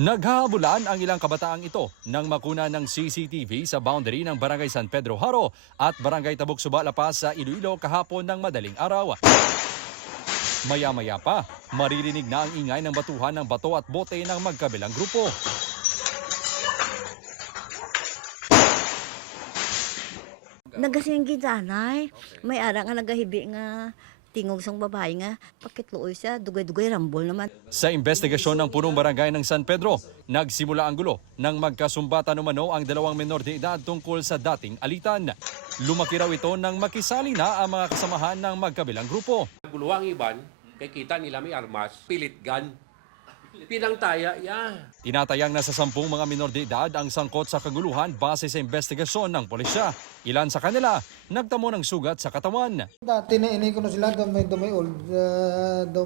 Naghahabulan ang ilang kabataang ito nang makuna ng CCTV sa boundary ng Barangay San Pedro Haro at Barangay Tabuk Suba, La Paz sa Iloilo kahapon ng madaling araw. Maya-maya pa, maririnig na ang ingay ng batuhan ng bato at bote ng magkabilang grupo. Nagasinggi danay. May ara nga nagahibi nga tingog sang babae nga pakitluoy siya dugay-dugay rambol naman. Sa investigasyon ng punong barangay ng San Pedro, nagsimula ang gulo nang magkasumbatan umano ang dalawang menor de edad tungkol sa dating alitan. Lumaki raw ito nang makisali na ang mga kasamahan ng magkabilang grupo. Guluang iban, kay kita nila may armas, pilit gun. Pinangtaya, Tinatayang nasa 10 mga menor de edad ang sangkot sa kaguluhan base sa investigasyon ng pulisya. Ilan sa kanila nagtamo ng sugat sa katawan. Dati na ini ko na sila daw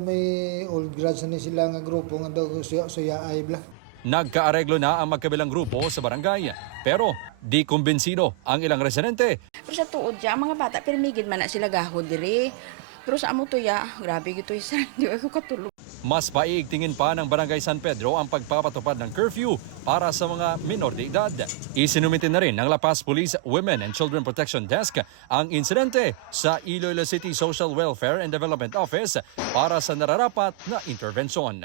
may old grads na sila nga grupo nga daw suya ay bla. Nagkaareglo na ang magkabilang grupo sa barangay. Pero di kumbinsido ang ilang residente. Pero sa tuod dya, mga bata, pirmigid man na sila gahod diri. Pero sa amo to ya, grabe gito isa, di ako katulog. Mas paigtingin pa ng Barangay San Pedro ang pagpapatupad ng curfew para sa mga minor de edad. Isinumitin na rin ng La Paz Police Women and Children Protection Desk ang insidente sa Iloilo City Social Welfare and Development Office para sa nararapat na intervensyon.